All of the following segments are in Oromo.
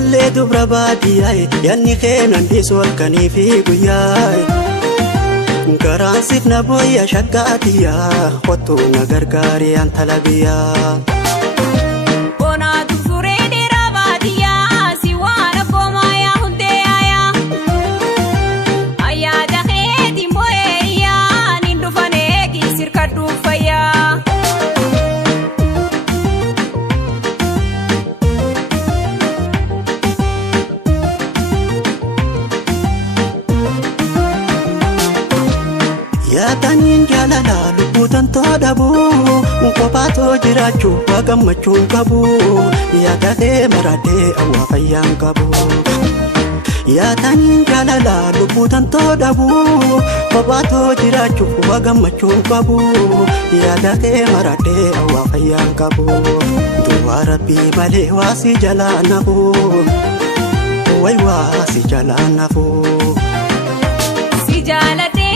magaalee dubra baadiyyaa yanni keenan dhiisol kanii fi guyyaa garaan siif na booya shakkaatiyaa kottu na gargaari an talabiyaa. Yaataniin jaalala lubbuutan toodhabu kophaatoo jiraachuu gammachuun qabu yaadadhee maradhee awwaa fayyaan qabu. Yaataniin jaalala lubbuutan toodhabu kophaatoo jiraachuu gammachuun qabu yaadadhee maradhee awwaa fayyaan qabu. Duwwaa rabbii malee waasi jalaa nafu way waasi jalaa nafu. Si jaaladhe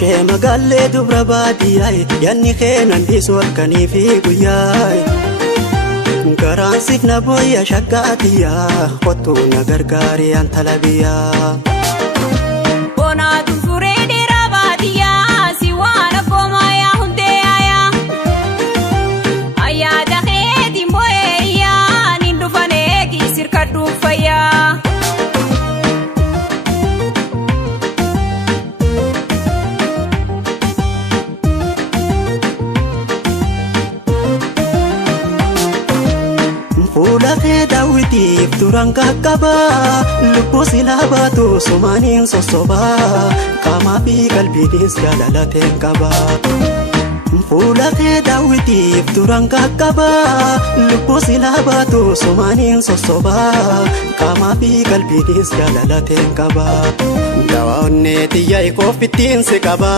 Shee magaalee dubra baadiyyaa yanni keenan dhiisol kanii fi guyyaa garaan siif na booya shakkaatiyaa kottu na gargaari an talabiyaa. Fuulakee daawwitiif duraan qaqqaba lubbuu silaa baatu sumaaniin sossoba qaamaa fi qalbiinis jaalalateen qaba. Fuulakee daawwitiif duraan qaqqaba lubbuu silaa baatu sumaaniin sossoba qaamaa fi qalbiinis jaalalateen qaba. Dawaa onnee xiyyaa koofittiin si qaba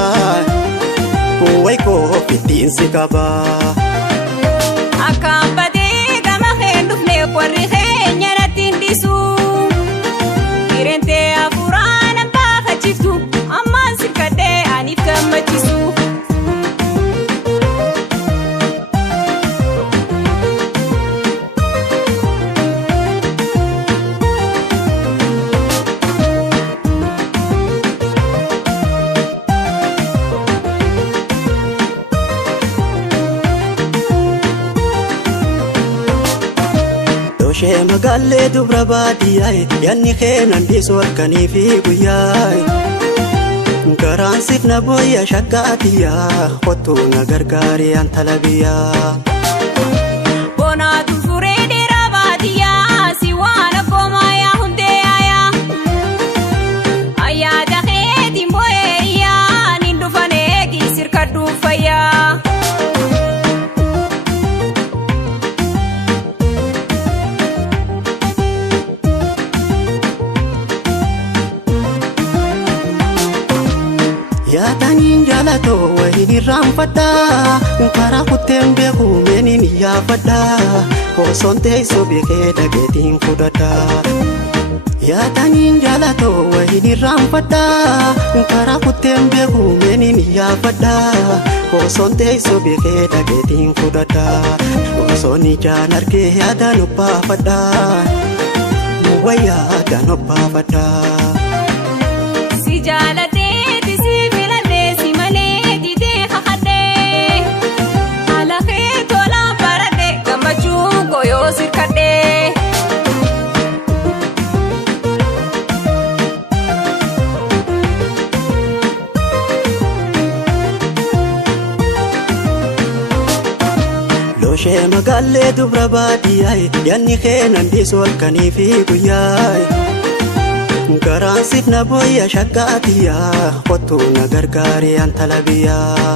way koofittiin si qaba. Warri keenya natti hindisu Irentee afuraan baafachiftu ammaan sirkadhee aniif gammachiisu. Shee magaalee dubra baadiyyaa yanni keenan dhiisol kanii fi guyyaa garaan siif na booya shakkaatiyaa kottu na gargaari an talabiyaa. Yaataniin jaalatoo wayiin irraanfadha karaa kutteen beeku meeniin iyyaafadha osoon teessoo beekee dhageetiin fudhadha. Yaataniin jaalatoo wayiin irraanfadha karaa kutteen beeku meeniin iyyaafadha osoon teessoo beekee dhageetiin fudhadha. Osoon ijaan argee yaadaan obbaafadha wayyaa yaadaan obbaafadha. Si jaaladhe Shee magaalee dubra baadiyyaa yanni keenan dhiisol kanii fi guyyaa garaan siif na booya shakkaatiyaa kottu na gargaari an talabiyaa.